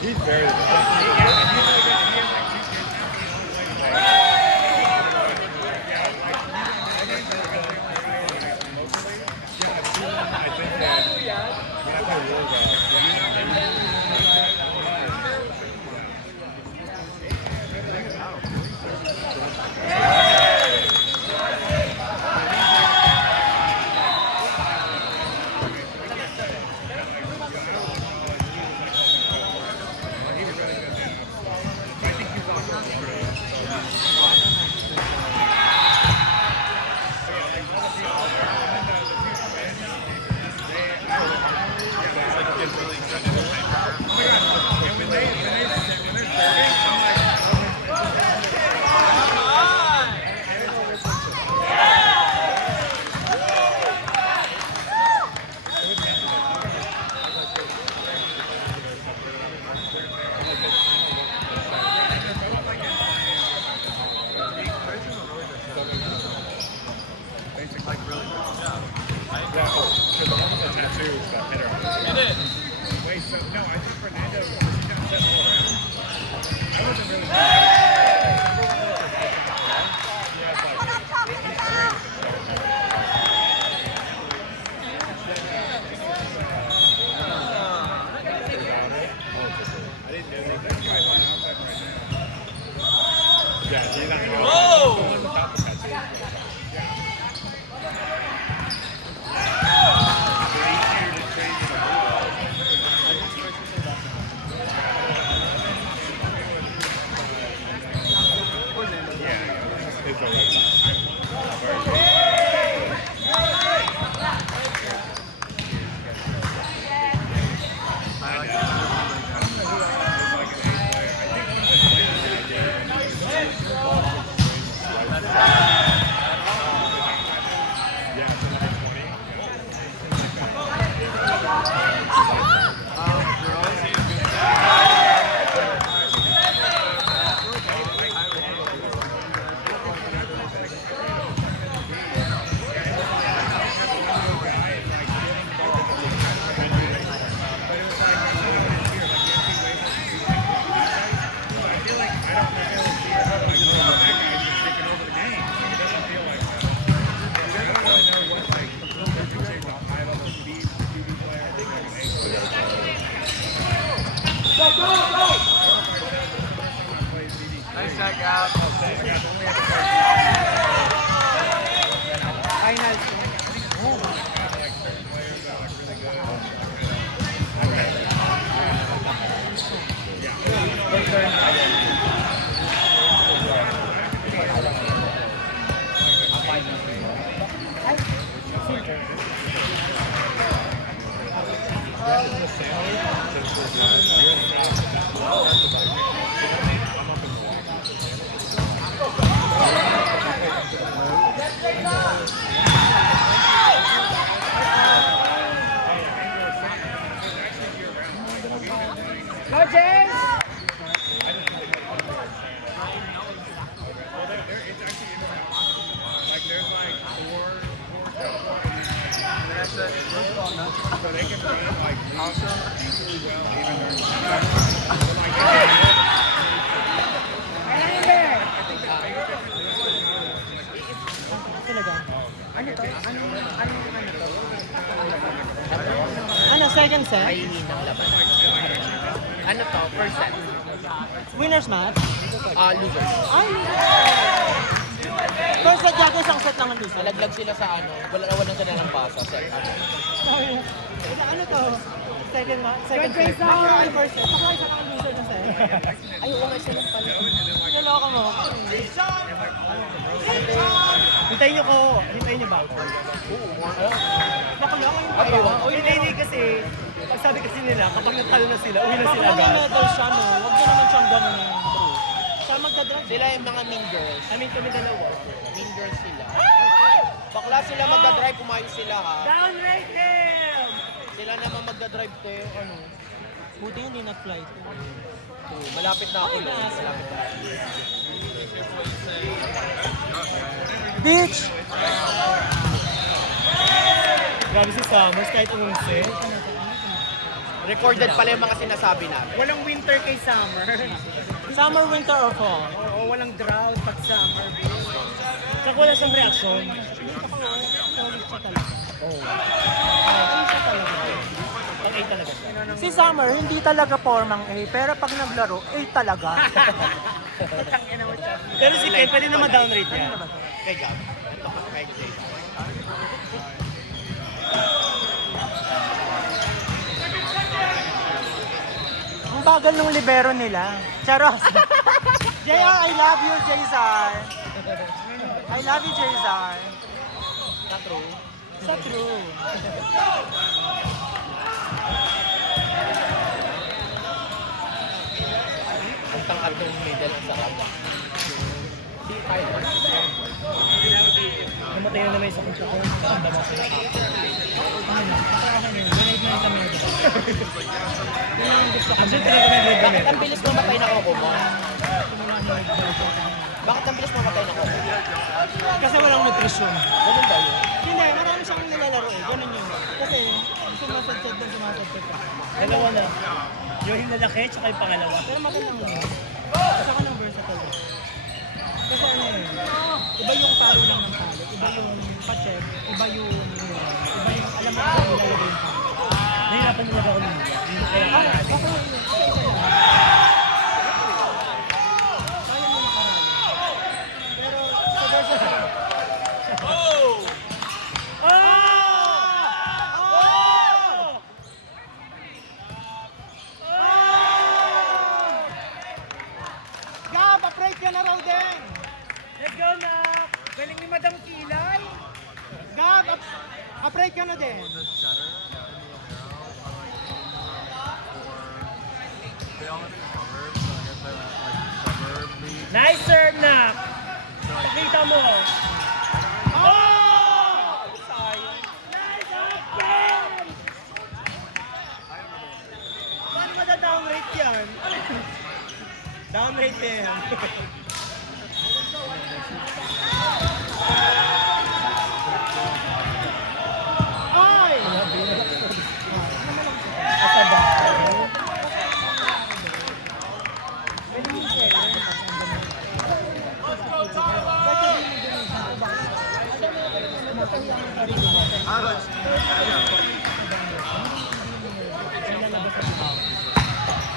He's very. Second set? Mahihinang laban. Ano to? First set? Winner's match? Losers. Ay! First set yata isang set lang ang loser. Nalaglag sila sa ano. Walang sila ng pasa. Set ano. Ano to? Second match? Second set? Ay, first set. Saka isa pang loser na set. Ay, okay sila pala. Naloko mo. Hintayin niyo ko. Hintayin niyo ba? Nakuloko yung pagkawa. Hindi kasi, sabi kasi nila, kapag natalo na sila, uwi na sila Baka agad. medal siya, no? Huwag na naman siyang ganun. Bro. Siya magdadrive. Sila yung mga mean girls. I mean, kami dalawa. Mean girls sila. Bakla sila magdadrive, pumayos sila ha. Downrate them! Sila naman magdadrive to yung ano. Buti hindi nag-flight. Malapit na ako. Malapit na ako. Bitch! Grabe si Summers, kahit umumse. Recorded pala yung mga sinasabi natin. Walang winter kay summer. Summer, winter, or fall? Oo, walang drought pag summer. Tsaka wala siyang reaksyon. Solid siya talaga. Oo. Solid siya talaga. Pag-8 talaga siya. Si Summer, hindi talaga formang A, pero pag naglaro, A talaga. Tangina mo siya. Pero si Ken, pwede naman downrate Ano niya. na ba to? Kay Gab. Ito ka kay Jay. Ang bagal ng libero nila. Charos. JR, I love you, Jzar. I love you, Jzar. Sa true. Sa true. Ang tangkad ng middle sa kanya. Di tayo. Namatay na naman yung sa kanya ko. Ang dama ko. Actually, talaga may good Bakit ang bilis mamatay na Coco mo? Bakit ang bilis mamatay na Coco? Kasi walang nutrition. Ganun ba yun? Hindi, marami siyang nilalaro eh. Ganun yun. Kasi sumasadset na sumasadset ka. Dalawa na. Yung lalaki, tsaka yung pangalawa. Pero magandang yun. Kasi ka ng versatile. Kasi ano yun, iba yung palo lang ng palo. Iba yung pa-check. Iba yung alam mo kung nilalagay yung palo. Nahirapan nila ako nila. Kaya Ah, nga. okay. Isa-isa lang. Kaya mo yung karami. Pero sa versatile. Gab, afraid ka na raw din! Let's go na! Galing ni Madam Kilay. Gab, afraid ka na din! Nice serve na! Pakita mo! Oh! Nice open! Paano mada-downrate yan? Downrate yan. Ay!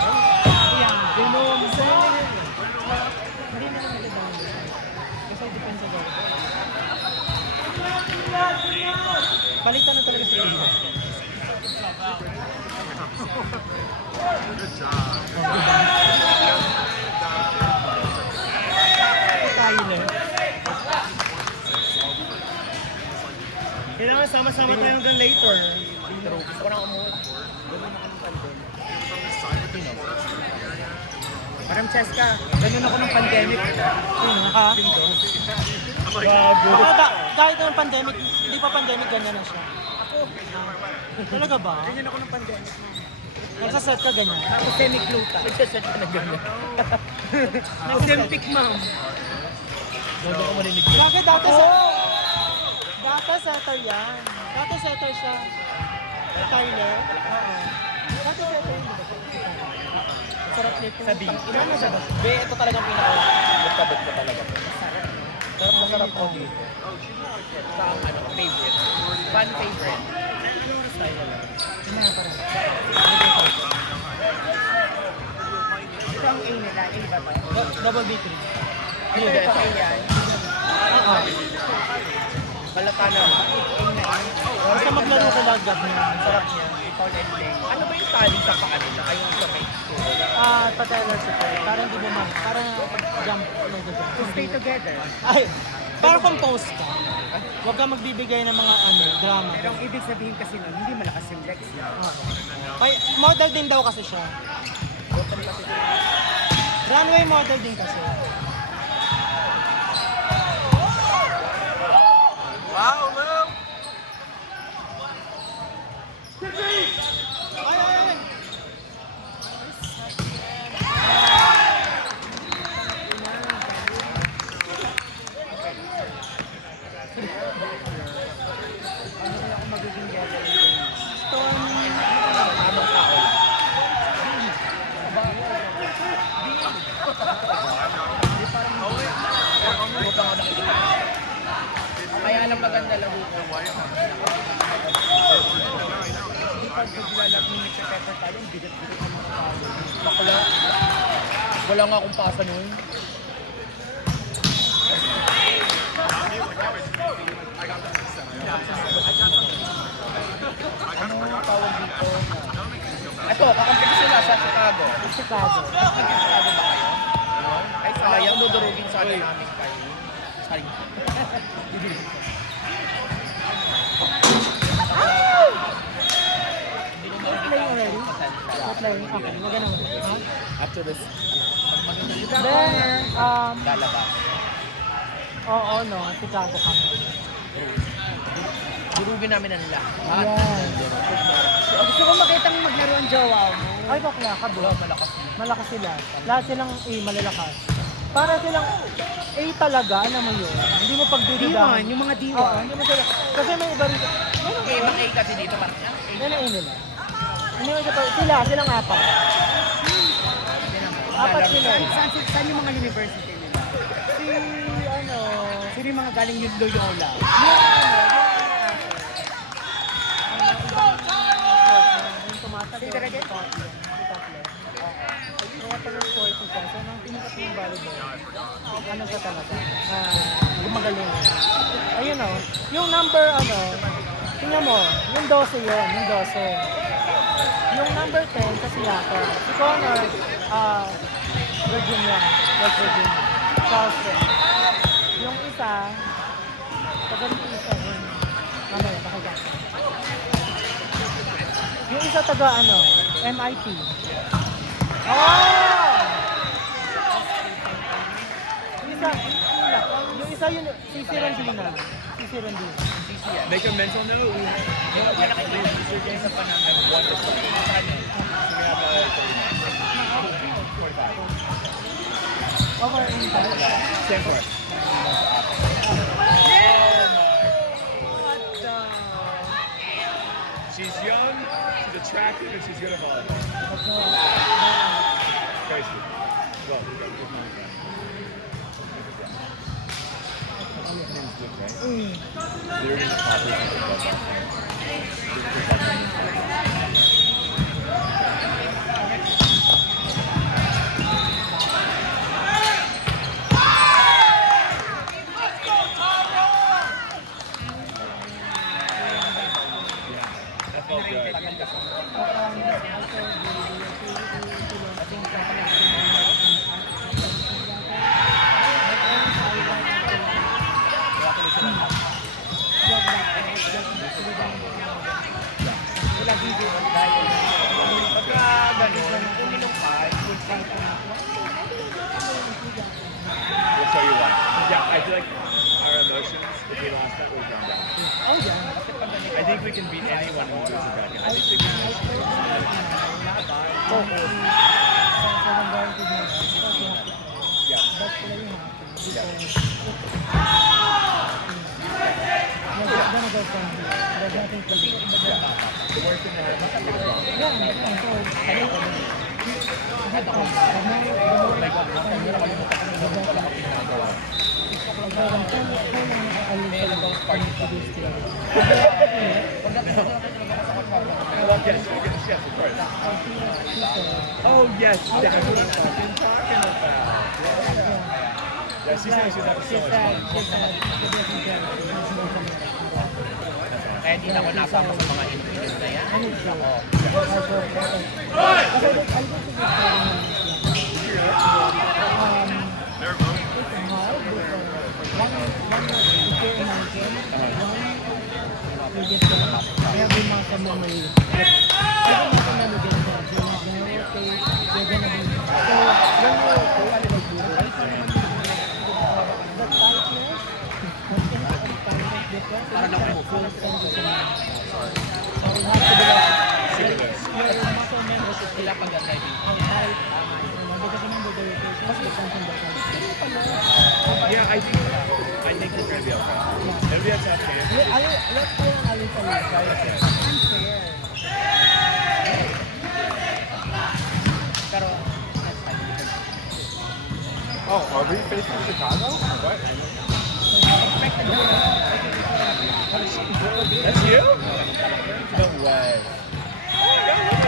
Ayan, ganun. Hindi na lang nag-downrate. Kasi depende daw. Balitan na talaga sila. Tyler. Kailangan sama-sama tayo hanggang later. Gusto ko nang umuwi. Parang Cheska, ganun ako ng pandemic. Ha? Bago. Kahit ng pandemic, hindi pa pandemic, ganyan na siya. Talaga ba? Ganyan ako ng pandemic. Nagsaset ka ganyan? Tapos semi-gluta. Nagsaset ka na ganyan. Ozempic, ma'am. Bago ko marinig. Bakit dati sa... Dati setter yan. Dati setter siya. Tyler? Oo. Dati setter yun. Sarap nito. Sabi. Ilan na siya ba? Be, ito talagang pinaka-butabot ko talaga. Sarap na sarap ko dito. Sa ano, favorite. Fan favorite. Ito ang A nila, A ba ba? Double B3. Ito Ito A yan. Oo. Balata naman. Basta maglaro ko lang gab niya. Ang sarap niya. Ikaw lending. Ano ba yung tali sa paa nila? Yung sa may Patellar support. Parang di bumang. Parang jump. To stay together. Ay, para compose ka. Huwag ka magbibigay ng mga drama. Pero ang ibig sabihin kasi nun, hindi malakas yung legs niya. Ay, model din daw kasi siya. Runway model din kasi. Wow, wow! Ay, ay, ay! Ano kaya ako magiging gathering? Tamang tao lang. pag naglalap ng mix pepper tayo, ang bigat-bigat ng mga tao. Bakla. Wala nga akong pasa nun. Ano tawag dito? Ito, kakampi ko sila sa Chicago. Chicago. Chicago ba kayo? Ay, sayang, dudurugin sana namin kayo. Sorry. Playing already? Not playing? Okay, maganda mo. Huh? After this, Then, lalabas. oo, no, Chicago kami. Durugin namin ang lahat. Yan. Gusto ko makita mo maglaro ang jowa mo. Ay, bakla ka, bro. Malakas. Malakas sila. Lahat silang A, malalakas. Para silang A talaga, alam mo yun. Hindi mo pagdududahan. D1, yung mga D1. Oo, hindi mo sila. Kasi may iba rin. Okay, ibang A kasi dito parang Yan ang A nila. Hindi mo sila, silang apat. Apat sila. Saan yung mga university nila? Si, ano, Sino yung mga galing yung Loyola? yung tumatag. Say that again? Kaya pala sport siya. So, nang tinikat yung volleyball, ano siya talaga? Gumagaling. Ayun o. Yung number, tingnan mo, yung 12 yun, yung 12. Yung number 10, kasi yata. Si Connor, Virginia, West Virginia, Charleston. Yung isa, taga rito isa yun. Mamaya, pakita. Yung isa taga, MIT. Oh! Yung isa yun, si Randina. Si Randina. Make a mental note. yung pinaka-research sa pa namin, 1 to 3. Ano? Over in time. Siyempre. She's young, she's attractive, and she's good at volleyball. Very sweet. Well, we got good money. That felt good. Pagka ganun, kung nilumpay, We'll show you why. Yeah, I feel like our emotions between last night were gone down. Oh, yeah. I think we can beat anyone who loses a bracket. I think we can. Focus. So, I'm going to do that. Because you have to play. Yeah. That's why you have to. Because Yeah. you're gonna go from here. There's nothing to do. The worst thing that happened to you was wrong. Yeah, yeah. So, I don't know. Yes, yes, of course. Oh, yes, that's what I've been talking about. Yeah, she said she's having so much fun. kaya hindi na ako nasama sa mga incident na yan. Para lang mo po. Sila pag-driving. Yeah, I think we're gonna be okay. It'll be a tough game. Pero, Oh, are we facing Chicago? What? That's you? No way. Yeah,